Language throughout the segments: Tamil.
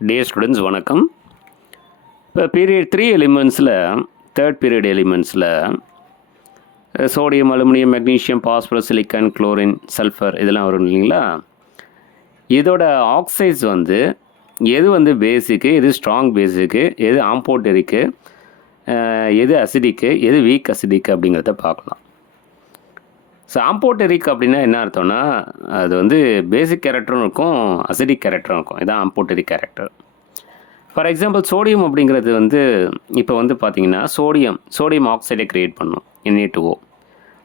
டியர் ஸ்டூடெண்ட்ஸ் வணக்கம். இப்போ பீரியட் 3 எலிமெண்ட்ஸில் தேர்ட் பீரியட் எலிமெண்ட்ஸில் sodium, aluminium, magnesium, phosphorus, silicon, chlorine, sulphur இதெல்லாம் வரும் இல்லைங்களா? இதோட ஆக்சைட்ஸ் எது பேசிக்கு, எது ஸ்ட்ராங் பேசிக்கு, எது ஆம்போட்டரிக்கு, எது அசிடிக்கு, எது வீக் அசிடிக்கு அப்படிங்கிறத பார்க்கலாம். ஸோ ஆம்போட்டரிக் அப்படின்னா என்ன அர்த்தம்னா, அது பேசிக் கேரக்டரும் இருக்கும், அசிடிக் கேரக்டரும் இருக்கும். இதுதான் ஆம்போட்டரிக் கேரக்டர். ஃபார் எக்ஸாம்பிள் சோடியம் அப்படிங்கிறது இப்போ பார்த்தீங்கன்னா சோடியம் ஆக்சைடை க்ரியேட் பண்ணும், Na2O.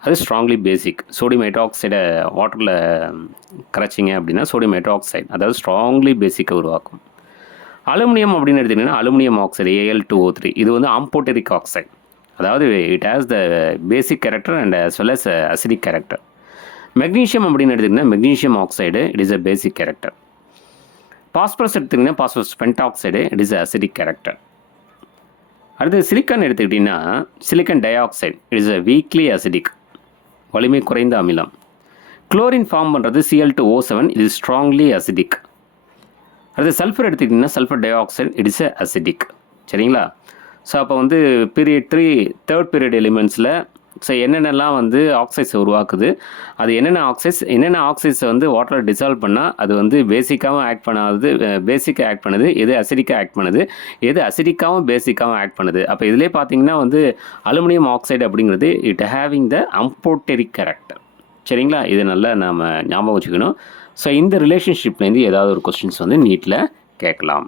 அது ஸ்ட்ராங்லி பேசிக். சோடியம் ஹைட்ராக்சைடை வாட்டரில் கரைச்சிங்க அப்படின்னா சோடியம் ஹைட்ராக்சைடு, அதாவது ஸ்ட்ராங்லி பேசிக்கை உருவாக்கும். அலுமினியம் அப்படின்னு எடுத்திங்கன்னா அலுமினியம் ஆக்சைடு Al2O3, இது ஆம்போட்டரிக் ஆக்சைடு. அதாவது it has the basic character and as well as acidic character. Magnesium அப்படின்னு எடுத்திங்கன்னா magnesium oxide, it is a basic character. Phosphorus எடுத்துக்கிட்டிங்கன்னா phosphorus pentoxide, it is acidic character. அடுத்து சிலிக்கான் எடுத்துக்கிட்டிங்கன்னா silicon dioxide, it is a weakly acidic, வலிமை குறைந்த அமிலம். குளோரின் ஃபார்ம் பண்ணுறது Cl2O7, இது ஸ்ட்ராங்லி அசிடிக். அடுத்து சல்ஃபர் எடுத்துக்கிட்டிங்கன்னா sulphur di oxide, it is a acidic. சரிங்களா? ஸோ அப்போ பீரியட் 3 தேர்ட் பீரியட் எலிமெண்ட்ஸில் ஸோ என்னென்னலாம் ஆக்சைட்ஸை உருவாக்குது, அது என்னென்ன ஆக்சைட்ஸை வாட்டரில் டிசால்வ் பண்ணால் அது பேசிக்காகவும் ஆக்ட் பண்ணாது, பேசிக்காக ஆக்ட் பண்ணுது, எது அசிடிக்காக ஆக்ட் பண்ணுது, எது அசிடிக்காகவும் பேசிக்காகவும் ஆக்ட் பண்ணுது. அப்போ இதிலே பார்த்தீங்கன்னா அலுமினியம் ஆக்சைடு அப்படிங்கிறது இட் ஹேவிங் த ஆம்போட்டரிக் கேரக்டர். சரிங்களா? இதை நல்லா நாம் ஞாபகம் வச்சுக்கணும். ஸோ இந்த ரிலேஷன்ஷிப்லேருந்து ஏதாவது ஒரு கொஸ்டின்ஸ் நீட்டில் கேட்கலாம்.